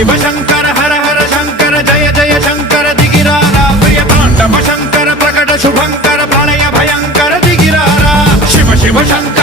शिव शंकर हर हर शंकर जय जय शंकर दिगिरारा प्रिय तांडव शंकर प्रकट शुभंकर प्रलय भयंकर दिगिरारा शिव शिव शंकर